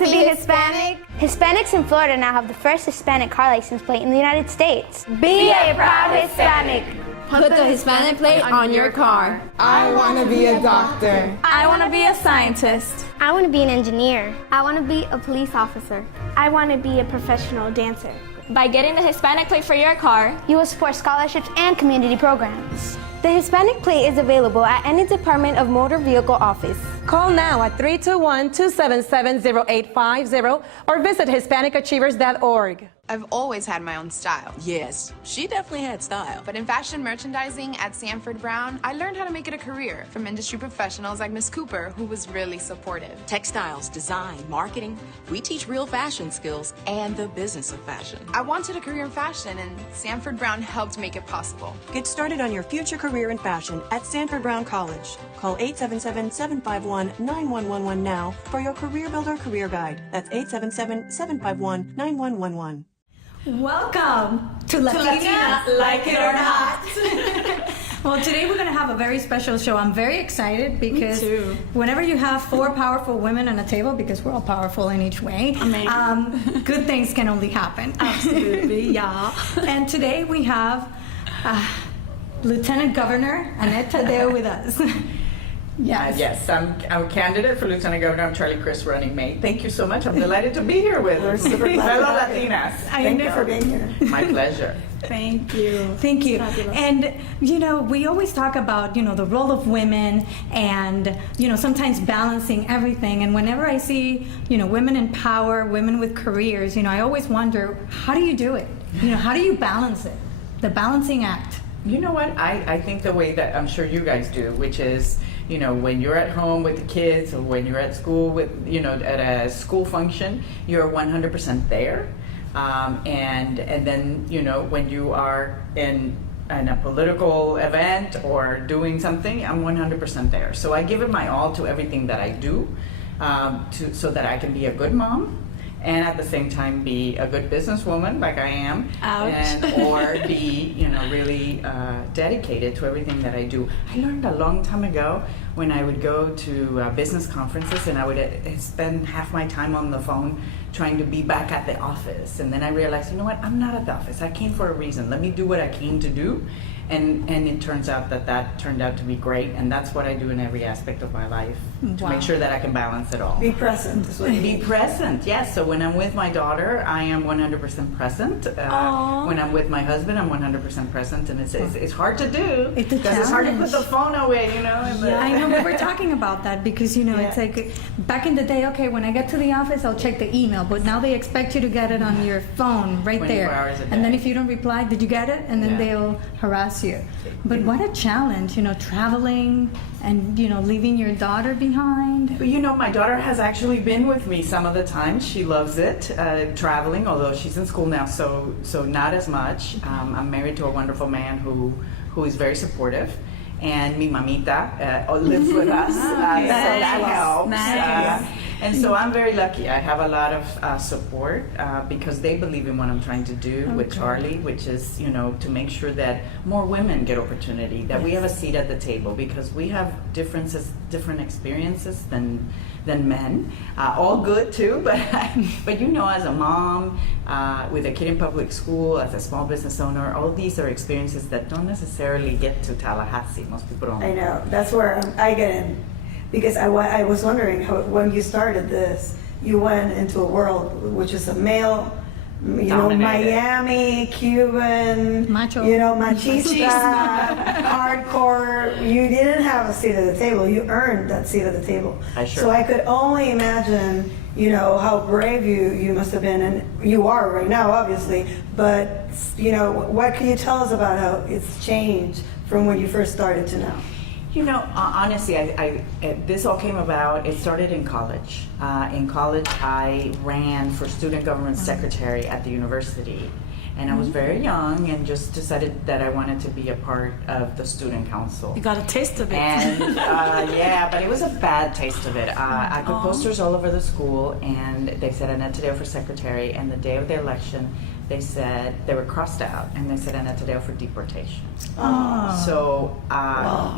to be Hispanic? Hispanics in Florida now have the first Hispanic car license plate in the United States. Be a proud Hispanic. Put the Hispanic plate on your car. I want to be a doctor. I want to be a scientist. I want to be an engineer. I want to be a police officer. I want to be a professional dancer. By getting the Hispanic plate for your car, You will support scholarships and community programs. The Hispanic plate is available at any Department of Motor Vehicle office. Call now at 321-277-0850 or visit Hispanicachievers.org. I've always had my own style. Yes, she definitely had style. But in fashion merchandising at Sanford Brown, I learned how to make it a career from industry professionals like Miss Cooper, who was really supportive. Textiles, design, marketing. We teach real fashion skills and the business of fashion. I wanted a career in fashion, and Sanford Brown helped make it possible. Get started on your future career in fashion at Sanford Brown College. Call 877-751-9111 now for your Career Builder Career Guide. That's 877-751-9111. Welcome to Latina, like it or not. Well, today we're going to have a very special show. I'm very excited because whenever you have four powerful women on a table, because we're all powerful in each way, good things can only happen. Absolutely, yeah. And today we have Lieutenant Governor Annette Tadeo with us. Yes, I'm a candidate for Lieutenant Governor. I'm Charlie Chris, running mate. Thank you so much. I'm delighted to be here with fellow Latinas. Thank you for being here. My pleasure. Thank you. Thank you. Fabulous. And, we always talk about, the role of women and, sometimes balancing everything. And whenever I see, women in power, women with careers, I always wonder, how do you do it? How do you balance it? The balancing act. You know what? I think the way that I'm sure you guys do, which is, when you're at home with the kids or when you're at school with, at a school function, you're 100% there. And then, when you are in a political event or doing something, I'm 100% there. So I give it my all to everything that I do so that I can be a good mom and at the same time be a good businesswoman like I am. Ouch. Or be, really dedicated to everything that I do. I learned a long time ago when I would go to business conferences and I would spend half my time on the phone trying to be back at the office. And then I realized, I'm not at the office. I came for a reason. Let me do what I came to do. And it turns out that turned out to be great, and that's what I do in every aspect of my life to make sure that I can balance it all. Be present. Be present, yes. So when I'm with my daughter, I am 100% present. When I'm with my husband, I'm 100% present, and it's hard to do because it's hard to put the phone away, I know, we were talking about that because, it's like back in the day, okay, when I get to the office, I'll check the email, but now they expect you to get it on your phone right 24 there. hours a day. And then if you don't reply, did you get it? And then they'll harass you. But what a challenge, traveling and, leaving your daughter behind. My daughter has actually been with me some of the time. She loves it, traveling, although she's in school now, so not as much. I'm married to a wonderful man who is very supportive. And mi mamita lives with us, so that helps. Nice. And so I'm very lucky. I have a lot of support because they believe in what I'm trying to do with Charlie, which is, to make sure that more women get opportunity, that we have a seat at the table, because we have different experiences than men. All good too, but as a mom with a kid in public school, as a small business owner, all these are experiences that don't necessarily get to Tallahassee. Most people don't. I know. That's where I get in. Because I was wondering how, when you started this, you went into a world which is a male, Miami, Cuban, macho, machista, hardcore. You didn't have a seat at the table. You earned that seat at the table. So I could only imagine, how brave you must have been, and you are right now, obviously. But what can you tell us about how it's changed from when you first started to now? Honestly, this all came about, it started in college. In college, I ran for student government secretary at the university. And I was very young and just decided that I wanted to be a part of the student council. You got a taste of it. And but it was a bad taste of it. I put posters all over the school, and they said Annette Tadeo for secretary, and the day of the election, they said they were crossed out, and they said Annette Tadeo for deportation. So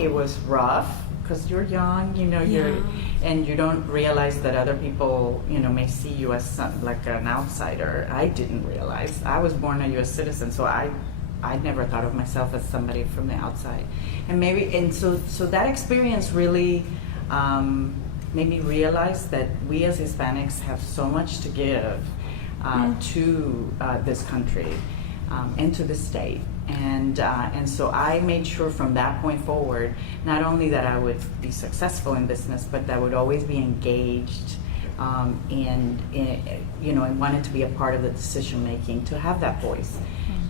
it was rough, because you're young, and you don't realize that other people, may see you as like an outsider. I didn't realize. I was born a U.S. citizen, so I never thought of myself as somebody from the outside. And so that experience really made me realize that we as Hispanics have so much to give to this country and to the state. And so I made sure from that point forward, not only that I would be successful in business, but that I would always be engaged and wanted to be a part of the decision making, to have that voice,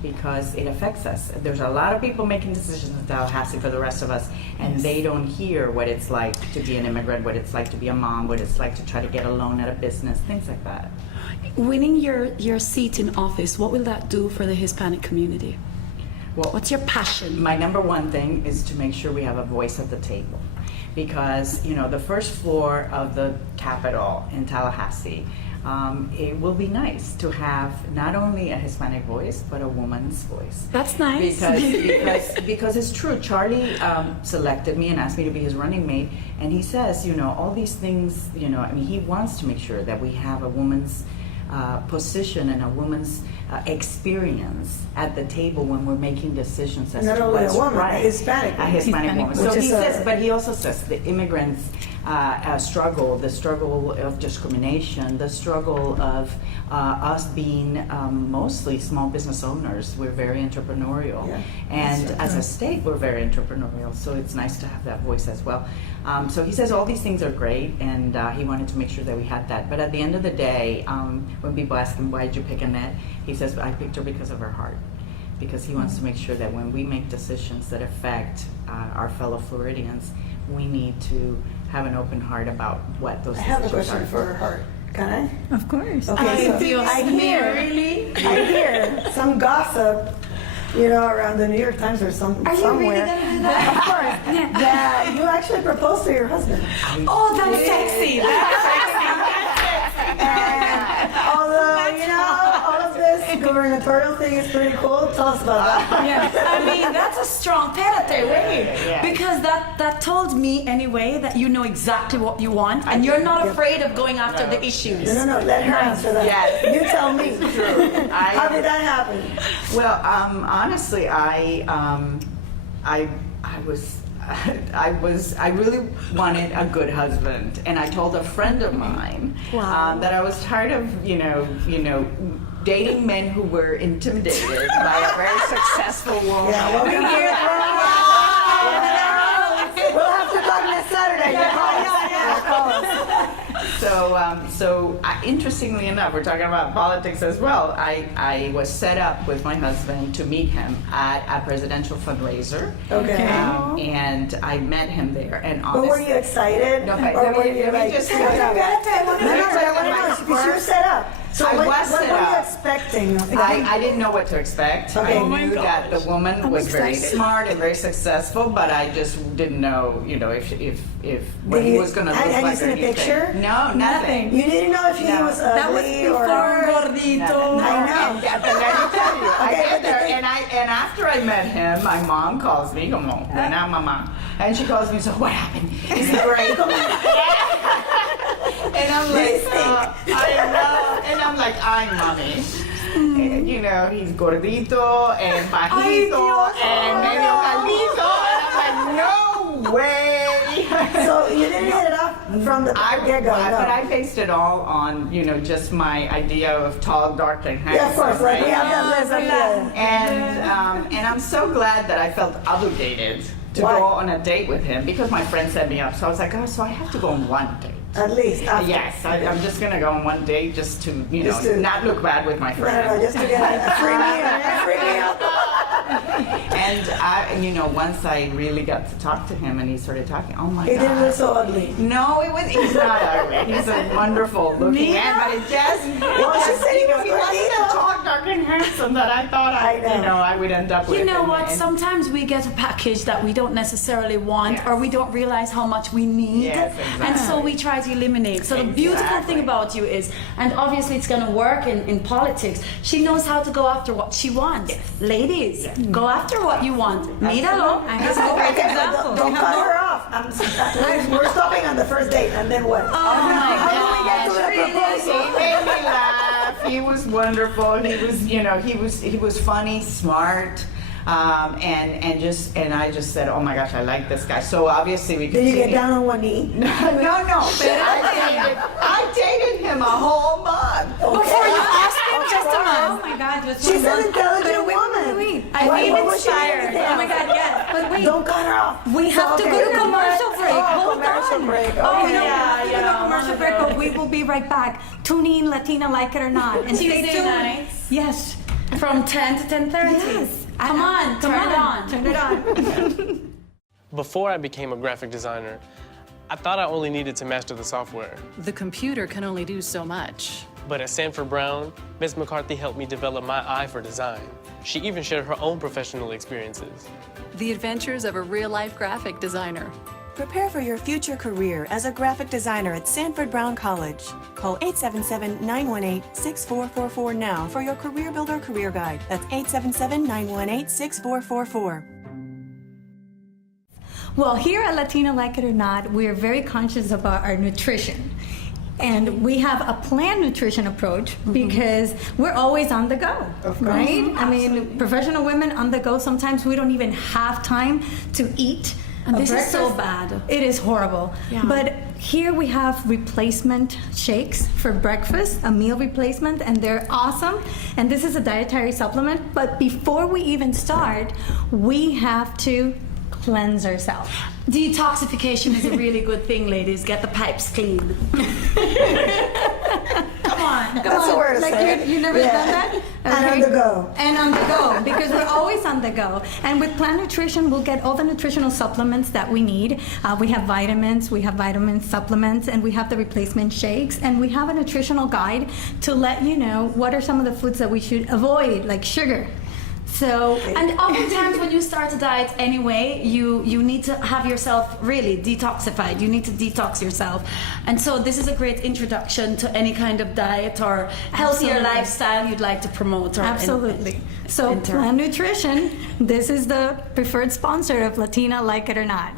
because it affects us. There's a lot of people making decisions in Tallahassee for the rest of us, and they don't hear what it's like to be an immigrant, what it's like to be a mom, what it's like to try to get a loan at a business, things like that. Winning your seat in office, what will that do for the Hispanic community? Well, what's your passion? My number one thing is to make sure we have a voice at the table, because the first floor of the Capitol in Tallahassee, it will be nice to have not only a Hispanic voice but a woman's voice. That's nice. Because it's true. Charlie selected me and asked me to be his running mate, and he says, all these things. He wants to make sure that we have a woman's position and a woman's experience at the table when we're making decisions as not to only what's a woman, right. a Hispanic woman. So Which he is says, but he also says the immigrants' struggle, the struggle of discrimination, the struggle of us being mostly small business owners. We're very entrepreneurial, and as a state, we're very entrepreneurial. So it's nice to have that voice as well. So he says all these things are great, and he wanted to make sure that we had that. But at the end of the day, when people ask him, why did you pick Annette? He says, I picked her because of her heart. Because he wants to make sure that when we make decisions that affect our fellow Floridians, we need to have an open heart about what those decisions are. I have a question for her heart. Can I? Of course. Okay, I hear some gossip, around the New York Times or somewhere. Are you really gonna do that? Of course. That you actually proposed to your husband. Oh, that's sexy. That's sexy. And although, all of this gubernatorial thing is pretty cool, tell us about that. Yeah, that's a strong tete way, because that told me anyway that you know exactly what you want, and you're not afraid of going after the issues. No, let her answer that. Yes. You tell me. True. How did that happen? Well, honestly, I really wanted a good husband, and I told a friend of mine that I was tired of, dating men who were intimidated by a very successful woman. Yeah, well, we'll have to talk next Saturday. Call us. So interestingly enough, we're talking about politics as well. I was set up with my husband to meet him at a presidential fundraiser. Okay. And I met him there. And But were you excited? No, or were you like, just no, but I want to know, because you were set up. So I what was were set you up. expecting? I didn't know what to expect. Okay. I knew that the woman was very smart and very successful, but I just didn't know, if what he was going to look like. Had you seen a picture? No, nothing. You didn't know if he was ugly or gordito. I know. Let me tell you, I get there, and after I met him, my mom calls me, como, buena mama, and she calls me, so what happened? Is he great? And I'm like, I know, and I'm like, ay, mommy. And, he's gordito and bajito and medio caldito, and I'm like, no way. So you didn't hit it off from the get-go, But I based it all on, just my idea of tall, dark, and handsome. Yeah, of course, like we have that list up here. And I'm so glad that I felt obligated to go on a date with him, because my friend set me up. So I was like, so I have to go on one date. At least. After. Yes, I'm just going to go on one date just to, not look bad with my friend. No, just to get a free meal. And once I really got to talk to him and he started talking, oh my God. He didn't look so ugly. No, he's not ugly. He's a wonderful looking man, but it just, he wasn't so tall, dark, and handsome that I thought I would end up with. You know what? Sometimes we get a package that we don't necessarily want, or we don't realize how much we need. Yes, exactly. And so we try to eliminate. So the beautiful thing about you is, and obviously it's going to work in politics, she knows how to go after what she wants. Yes. Ladies, go after what you want. Míralo. And this is a great example. Don't cut her off. we're stopping on the first date, and then what? How do we get to the proposal? He made me laugh. He was wonderful. He was funny, smart, and I just said, oh my gosh, I like this guy. So obviously we. Did you get down on one knee? No. I dated him a whole month. Before you asked him, just a month. Oh my God, just She's one an month. intelligent Wait, woman. wait. What was she doing? Oh my God, yes. But wait. Don't cut her off. We have to go to commercial break. Hold commercial on. break. Oh, Okay. no, we have to go to commercial break, but we will be right back. Tune in, Latina, like it or not. And stay Tuesday tuned. nights? Yes. From 10 to 10:30. Yes. Come on, turn it on. Turn it on. Before I became a graphic designer, I thought I only needed to master the software. The computer can only do so much. But at Sanford Brown, Ms. McCarthy helped me develop my eye for design. She even shared her own professional experiences. The adventures of a real-life graphic designer. Prepare for your future career as a graphic designer at Sanford Brown College. Call 877-918-6444 now for your Career Builder Career Guide. That's 877-918-6444. Well, here at Latina, like it or not, we are very conscious about our nutrition. And we have a planned nutrition approach because we're always on the go, right? I mean, professional women on the go, sometimes we don't even have time to eat. And this is so breakfast. bad. It is horrible. Yeah. But here we have replacement shakes for breakfast, a meal replacement, and they're awesome. And this is a dietary supplement. But before we even start, we have to cleanse ourselves. Detoxification is a really good thing, ladies. Get the pipes clean. Come on. That's the word to Like say. you never done that? And on the go. And on the go, because we're always on the go. And with Plant Nutrition, we'll get all the nutritional supplements that we need. We have vitamins, we have vitamin supplements, and we have the replacement shakes. And we have a nutritional guide to let you know what are some of the foods that we should avoid, like sugar. So, and oftentimes when you start a diet anyway, you need to have yourself really detoxified. You need to detox yourself. And so this is a great introduction to any kind of diet or healthier lifestyle you'd like to promote. Or absolutely. So Plant Nutrition, this is the preferred sponsor of Latina, like it or not.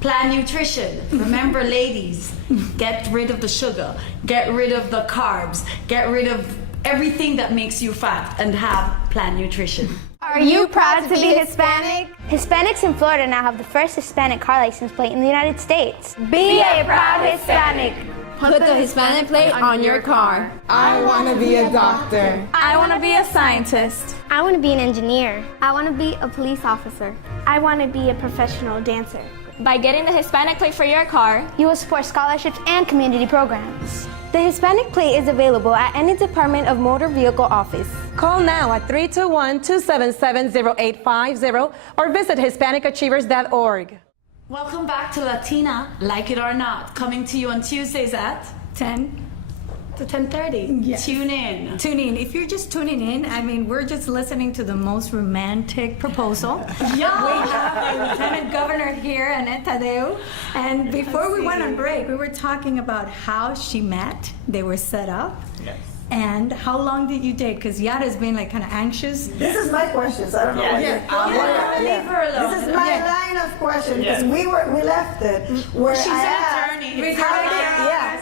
Plan Nutrition. Remember, ladies, get rid of the sugar, get rid of the carbs, get rid of everything that makes you fat, and have Plan Nutrition. Are you proud to be Hispanic? Hispanics in Florida now have the first Hispanic car license plate in the United States. Be a proud Hispanic. Put the Hispanic plate on your car. I want to be a doctor. I want to be a scientist. I want to be an engineer. I want to be a police officer. I want to be a professional dancer. By getting the Hispanic plate for your car, you will support scholarships and community programs. The Hispanic Plate is available at any Department of Motor Vehicle office. Call now at 321-277-0850 or visit Hispanicachievers.org. Welcome back to Latina, Like It or Not, coming to you on Tuesdays at 10 to 10:30. Yes. Tune in. Tune in. If you're just tuning in, I mean, we're just listening to the most romantic proposal. Yeah. We have a Lieutenant Governor here, Annette Tadeu. And before we went on break, we were talking about how she met. They were set up. Yes. And how long did you date? Because Yada's been like kind of anxious. This is my questions. I don't know what you're Leave her alone. This is my line of questions because we left it where She's I an asked, attorney.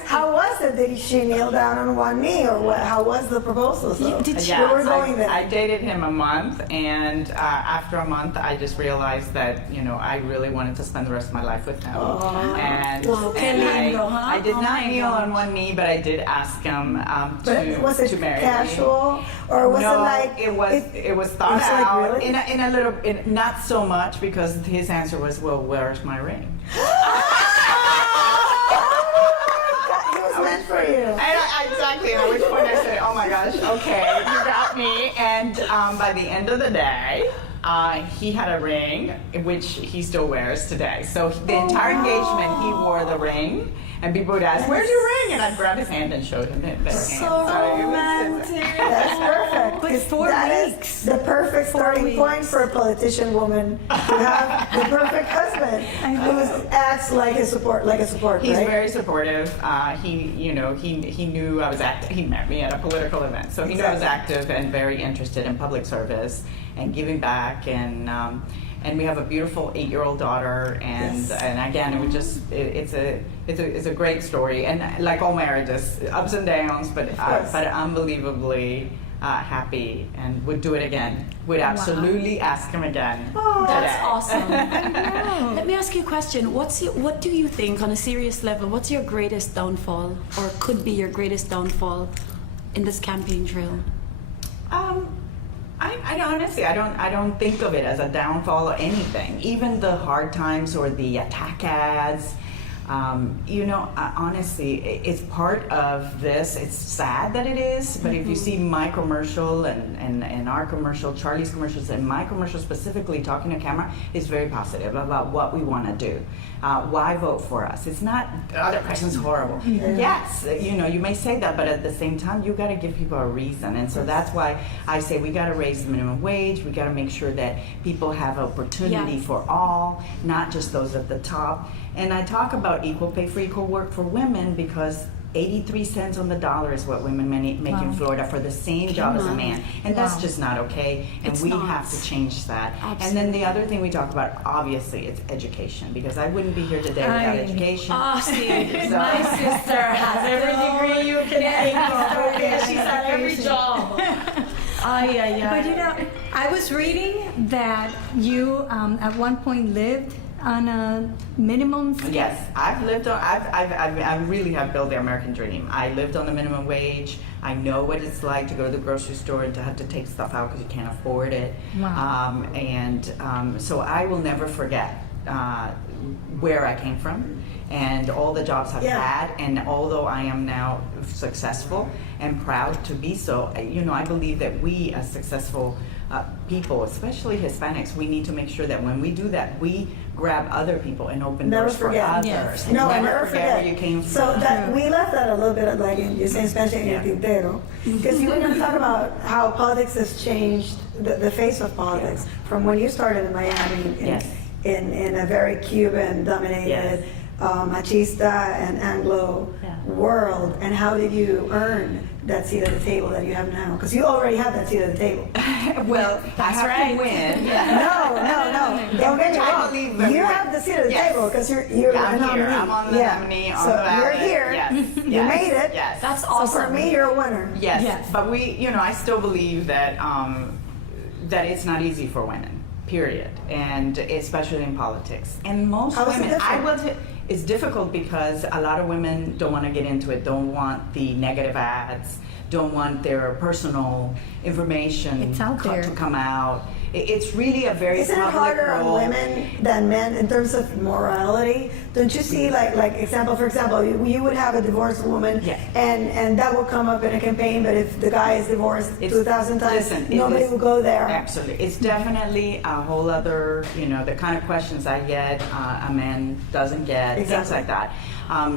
how was it? Did she kneel down on one knee, or what? How was the proposal? So, Did she? we were going there. I dated him a month, and after a month, I just realized that I really wanted to spend the rest of my life with him. And I did not kneel on one knee, but I did ask him was it to marry casual, me. or was No, it like it was thought it's like, out really? in a little, not so much, because his answer was, well, where's my ring? He was meant for you. Exactly, at which point I said, oh my gosh, okay, you got me. And by the end of the day, he had a ring, which he still wears today. So the entire engagement, he wore the ring. And people would ask, where's your ring? And I'd grab his hand and show him their hand. So romantic. That's perfect. But 4 that weeks. is the perfect starting point for a politician woman to have the perfect husband who acts like a support, He's right? very supportive. He knew I was active. He met me at a political event, so he knew I was active and very interested in public service and giving back. And and we have a beautiful 8-year-old daughter, and again, it would just it's a great story, and like all marriages, ups and downs, but unbelievably happy, and would do it again. Would absolutely ask him again. Oh, that's today. awesome. Let me ask you a question. What do you think, on a serious level, what's your greatest downfall, or could be your greatest downfall in this campaign trail? I honestly, I don't think of it as a downfall or anything. Even the hard times or the attack ads, honestly, it's part of this. It's sad that it is, but if you see my commercial and our commercial, Charlie's commercials, and my commercial specifically talking to camera, is very positive about what we want to do. Why vote for us? It's not the other person's horrible. Yes, you may say that, but at the same time, you got to give people a reason. And so that's why I say we got to raise the minimum wage. We got to make sure that people have opportunity for all, not just those at the top. And I talk about equal pay for equal work for women because 83 cents on the dollar is what women make in Florida for the same job as a man. And that's just not okay. And we have to change that. Absolutely. And then the other thing we talk about, obviously, it's education. Because I wouldn't be here today without education. Oh, see, my sister has every degree you can think of. She's had every job. But I was reading that you at one point lived on a minimum. Yes, I've lived on. I really have built the American dream. I lived on the minimum wage. I know what it's like to go to the grocery store and to have to take stuff out because you can't afford it. Wow. So I will never forget where I came from and all the jobs I've had. And although I am now successful and proud to be so, I believe that we as successful people, especially Hispanics, we need to make sure that when we do that, we grab other people and open doors for others. Yes. And never forget where you came from. So that we left that a little bit like you're saying, especially in Tintero, because you were going to talk about how politics has changed, the face of politics from when you started in Miami in a very Cuban-dominated, machista and Anglo world, and how did you earn that seat at the table that you have now? Because you already have that seat at the table. Well, I have to win. No. Don't get me wrong. You have the seat at the table because you're the nominee. I'm on the nominee. On so the ballot. you're here. You made it. Yes. That's awesome. So for me, you're a winner. Yes. But I still believe that that it's not easy for women. Period. And especially in politics. And most women, it's difficult because a lot of women don't want to get into it, don't want the negative ads, don't want their personal information to come out. It's really a very Isn't it harder on women than men in terms of morality? Don't you see, like example, for example, you would have a divorced woman, and that will come up in a campaign, but if the guy is divorced 2,000 times, nobody will go there. Absolutely. It's definitely a whole other, the kind of questions I get, a man doesn't get, things like that.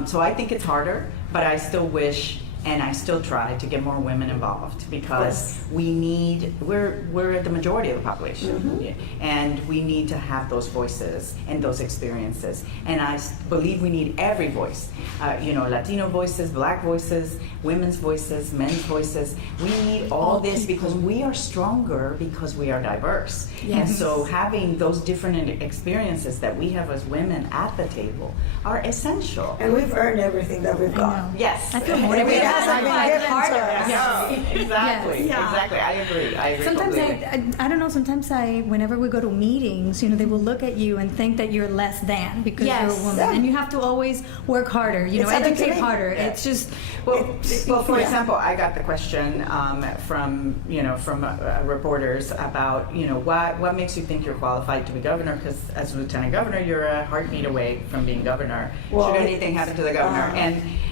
So I think it's harder, but I still wish and I still try to get more women involved because we're the majority of the population, and we need to have those voices and those experiences. And I believe we need every voice, Latino voices, Black voices, women's voices, men's voices. We need all this because we are stronger because we are diverse. And so having those different experiences that we have as women at the table are essential. And we've earned everything that we've got. Yes. I feel motivated. Exactly. I agree. Sometimes I don't know. Sometimes whenever we go to meetings, they will look at you and think that you're less than because you're a woman, and you have to always work harder. Educate harder. It's just for example, I got the question from reporters about what makes you think you're qualified to be governor? Because as lieutenant governor, you're a heartbeat away from being governor. Should anything happen to the governor?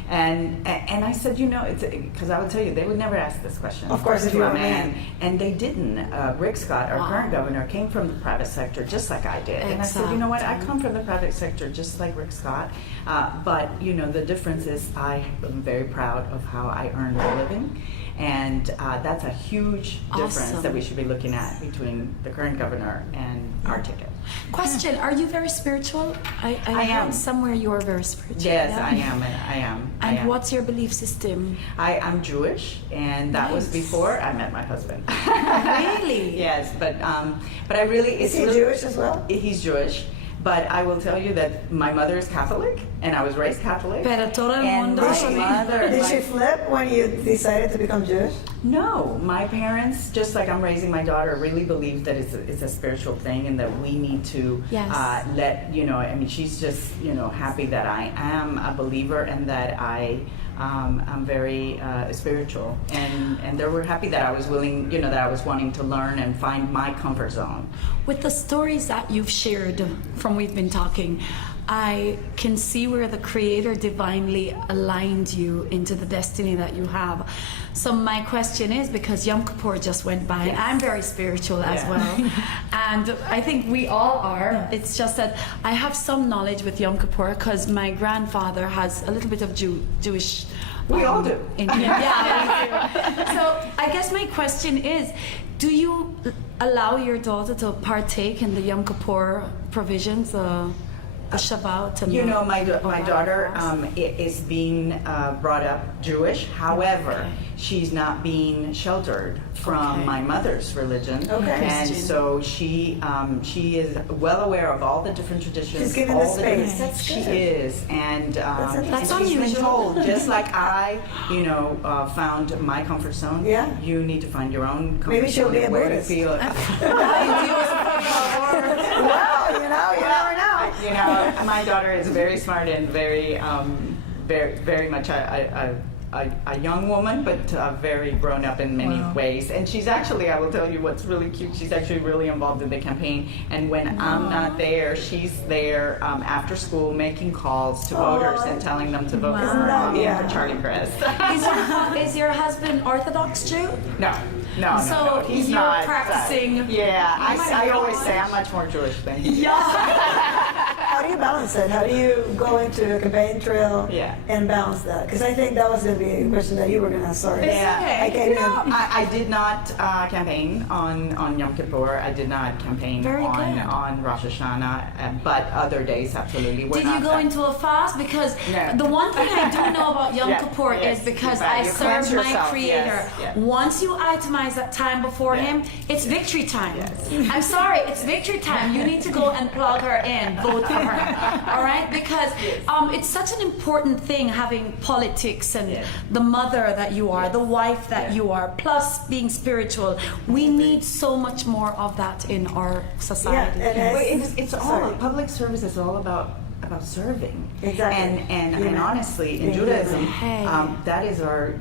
And I said, because I would tell you, they would never ask this question. Of course, if you're a man. And they didn't. Rick Scott, our current governor, came from the private sector just like I did. And I said, you know what, I come from the private sector just like Rick Scott. But, the difference is I am very proud of how I earned a living. And that's a huge difference that we should be looking at between the current governor and our ticket. Question: are you very spiritual? I am. heard somewhere you are very spiritual. Yes, yeah? I am. And what's your belief system? I'm Jewish, and that was before I met my husband. Really? Yes, but I really. Is he Jewish as well? He's Jewish. But I will tell you that my mother is Catholic, and I was raised Catholic. Pero todo el And mundo. my mother, Did you flip when you decided to become Jewish? No, my parents, just like I'm raising my daughter, really believe that it's a spiritual thing, and that we need to I mean, she's just happy that I am a believer and that I'm very spiritual, and they were happy that I was willing, that I was wanting to learn and find my comfort zone. With the stories that you've shared from we've been talking, I can see where the Creator divinely aligned you into the destiny that you have. So my question is, because Yom Kippur just went by, and I'm very spiritual as well, and I think we all are. It's just that I have some knowledge with Yom Kippur because my grandfather has a little bit of Jewish. We all do. Yeah. So I guess my question is, do you allow your daughter to partake in the Yom Kippur provisions? The Shabbat and my daughter is being brought up Jewish. However, she's not being sheltered from my mother's religion. Okay. And so she is well aware of all the different traditions. She's given the space. That's She good. is, and That's she's been unusual. told, just like I, found my comfort zone. Yeah. You need to find your own comfort Maybe she'll zone. be a where Buddhist. you feel. Well, you never know. My daughter is very smart and very much a young woman, but very grown up in many ways. And she's actually, I will tell you what's really cute, she's actually really involved in the campaign. And when I'm not there, she's there after school making calls to voters and telling them to vote for mommy and for Charlie Crest. Is your husband Orthodox Jew? No. So He's you're not. practicing. I always say I'm much more Jewish than he is. How do you balance it? How do you go into a campaign trail and balance that? Because I think that was going to be a question that you were going to ask. Sorry. I did not campaign on Yom Kippur. I did not campaign on Rosh Hashanah, but other days absolutely. Did you go into a fast? Because the one thing I do know about Yom Kippur is because I serve my Creator. Once you itemize that time before Him, it's victory time. I'm sorry, it's victory time. You need to go and plug her in, vote for her. All right? Because it's such an important thing, having politics and the mother that you are, the wife that you are, plus being spiritual. We need so much more of that in our society. It's all public service is all about serving. Exactly. And honestly, in Judaism, that is our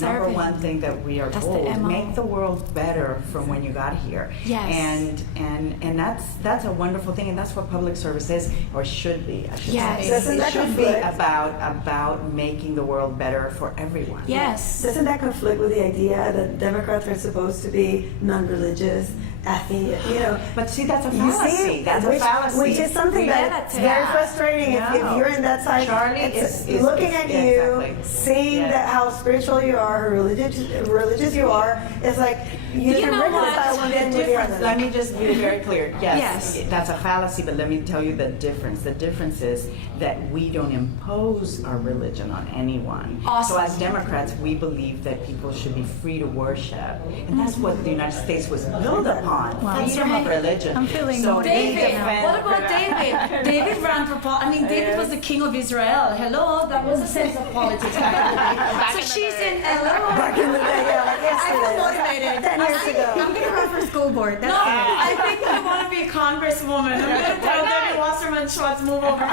number one thing that we are told: make the world better from when you got here. Yes. And that's a wonderful thing, and that's what public service is, or should be. I should Yes. say. It should be about making the world better for everyone. Yes. Doesn't that conflict with the idea that Democrats are supposed to be non-religious, atheist? But see, that's a fallacy. That's a fallacy. Which is something that's very frustrating. If you're in that side, Charlie it's is looking at you, seeing that how spiritual you are, how religious you are. It's like you can reconcile one thing with the other. Let me just be very clear. Yes, that's a fallacy, but let me tell you the difference. The difference is that we don't impose our religion on anyone. Awesome. So as Democrats, we believe that people should be free to worship, and that's what the United States was built upon: freedom of religion. I'm feeling so David, what about David? David ran for David was the king of Israel. Hello, that was a sense of politics. So she's in Back in the day, like yesterday. I feel motivated. 10 years ago. I'm going to run for school board. No, I think I want to be a congresswoman. I'm going to tell Debbie Wasserman Schwartz move over.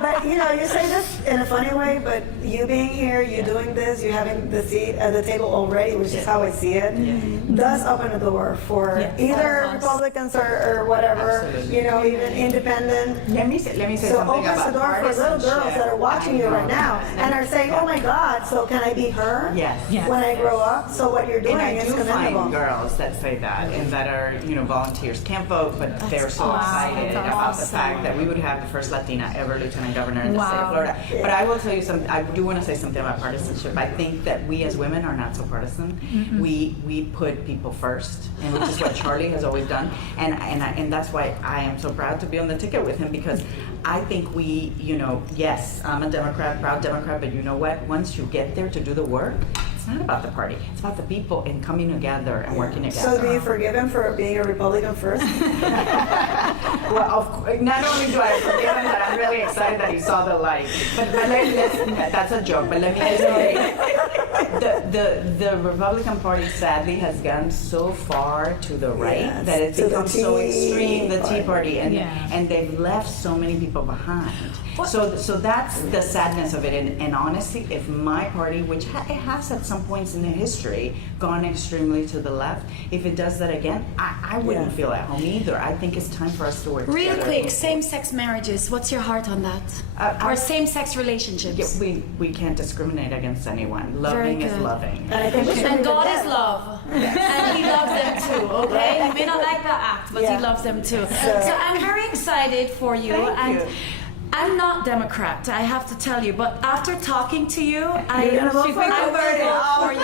But you say this in a funny way, but you being here, you doing this, you having the seat at the table already, which is how I see it, does open a door for either Republicans or whatever, even independent. Let me say So something opens the about door for little girls partisanship. that are watching you right now and are saying, "Oh my God, so can I be her when I grow up?" So what you're doing And I is do commendable. find girls that say that, and that are, volunteers, can't vote, but they're so excited about the fact that we would have the first Latina ever lieutenant governor in the state of Florida. But I will tell you something, I do want to say something about partisanship. I think that we as women are not so partisan. We put people first, and we just is what Charlie has always done, and that's why I am so proud to be on the ticket with him, because I think we, yes, I'm a Democrat, proud Democrat, but you know what? Once you get there to do the work, it's not about the party. It's about the people and coming together and working together. So do you forgive him for being a Republican first? Well, of course, not only do I forgive him, but I'm really excited that he saw the light. But that's a joke. But let me just say, the Republican Party sadly has gone so far to the right that it's become so extreme. The Tea Party, and they've left so many people behind. So that's the sadness of it. And honestly, if my party, which it has at some points in the history gone extremely to the left, if it does that again, I wouldn't feel at home either. I think it's time for us to work Real together. quick, same-sex marriages. What's your heart on that? Or same-sex relationships? We can't discriminate against anyone. Loving is loving. And God is love. And He loves them too, okay? You may not like that act, but He loves them too. So I'm very excited for you. Thank you. I'm not Democrat, I have to tell you, but after talking to you, I will vote for you.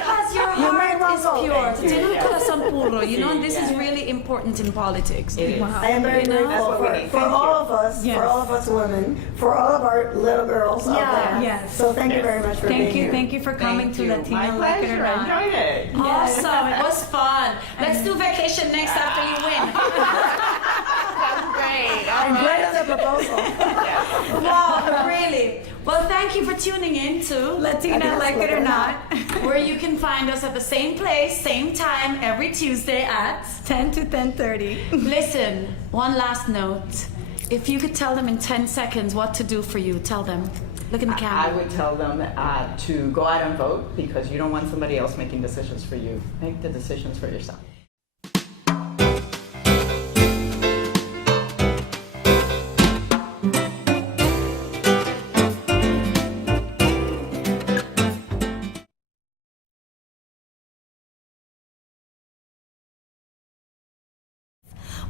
Because your heart is pure. Tiene un corazón puro, and this is really important in politics. I am very grateful for all of us, for all of us women, for all of our little girls out there. Yes. So thank you very much for being here. Thank you for coming to Latina. My pleasure. I enjoyed it. Awesome, it was fun. Let's do vacation next after you win. That's great. I'm great on the proposal. Wow, really. Well, thank you for tuning in to Latina, like it or not, where you can find us at the same place, same time, every Tuesday at 10 to 10:30. Listen, one last note. If you could tell them in 10 seconds what to do for you, tell them. Look in the camera. I would tell them to go out and vote, because you don't want somebody else making decisions for you. Make the decisions for yourself.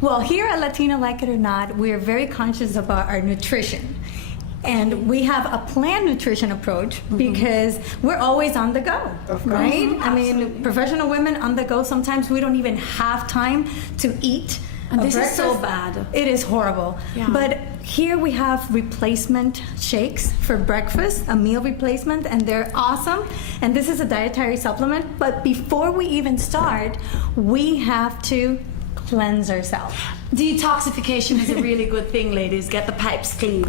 Well, here at Latina, like it or not, we are very conscious about our nutrition. And we have a planned nutrition approach because we're always on the go, right? I mean, professional women on the go, sometimes we don't even have time to eat. And this is so bad. It is horrible. Yeah. But here we have replacement shakes for breakfast, a meal replacement, and they're awesome. And this is a dietary supplement. But before we even start, we have to cleanse ourselves. Detoxification is a really good thing, ladies. Get the pipes clean.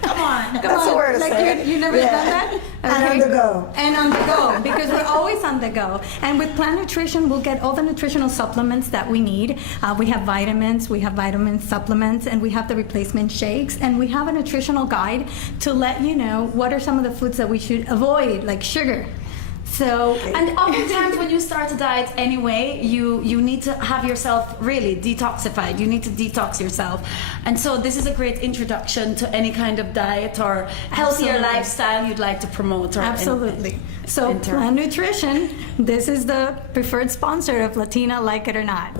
Come on. That's the word to say it. You never done that? And on the go. And on the go, because we're always on the go. And with Plant Nutrition, we'll get all the nutritional supplements that we need. We have vitamins, we have vitamin supplements, and we have the replacement shakes. And we have a nutritional guide to let you know what are some of the foods that we should avoid, like sugar. So, and oftentimes when you start a diet anyway, you need to have yourself really detoxified. You need to detox yourself. And so this is a great introduction to any kind of diet or healthier lifestyle you'd like to promote. Or absolutely. So Plant Nutrition, this is the preferred sponsor of Latina, like it or not.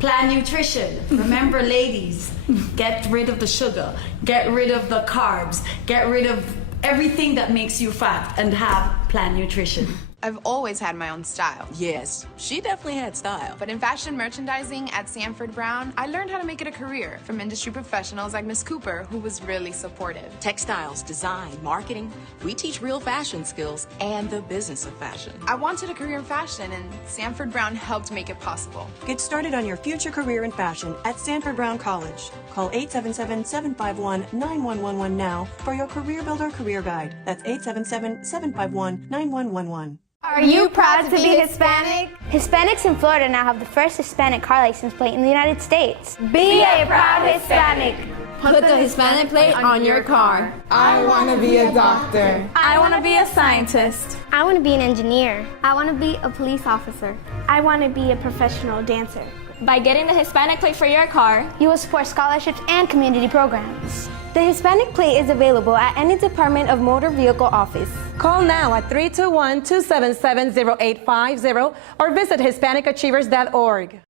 Plant Nutrition. Remember, ladies, get rid of the sugar, get rid of the carbs, get rid of everything that makes you fat, and have Plant Nutrition. I've always had my own style. Yes, she definitely had style. But in fashion merchandising at Sanford Brown, I learned how to make it a career from industry professionals like Miss Cooper, who was really supportive. Textiles, design, marketing, we teach real fashion skills and the business of fashion. I wanted a career in fashion, and Sanford Brown helped make it possible. Get started on your future career in fashion at Sanford Brown College. Call 877-751-9111 now for your Career Builder Career Guide. That's 877-751-9111. Are you proud to be Hispanic? Hispanics in Florida now have the first Hispanic car license plate in the United States. Be a proud Hispanic. Put the Hispanic plate on your car. I want to be a doctor. I want to be a scientist. I want to be an engineer. I want to be a police officer. I want to be a professional dancer. By getting the Hispanic plate for your car, you will support scholarships and community programs. The Hispanic plate is available at any Department of Motor Vehicle office. Call now at 321-277-0850 or visit Hispanicachievers.org.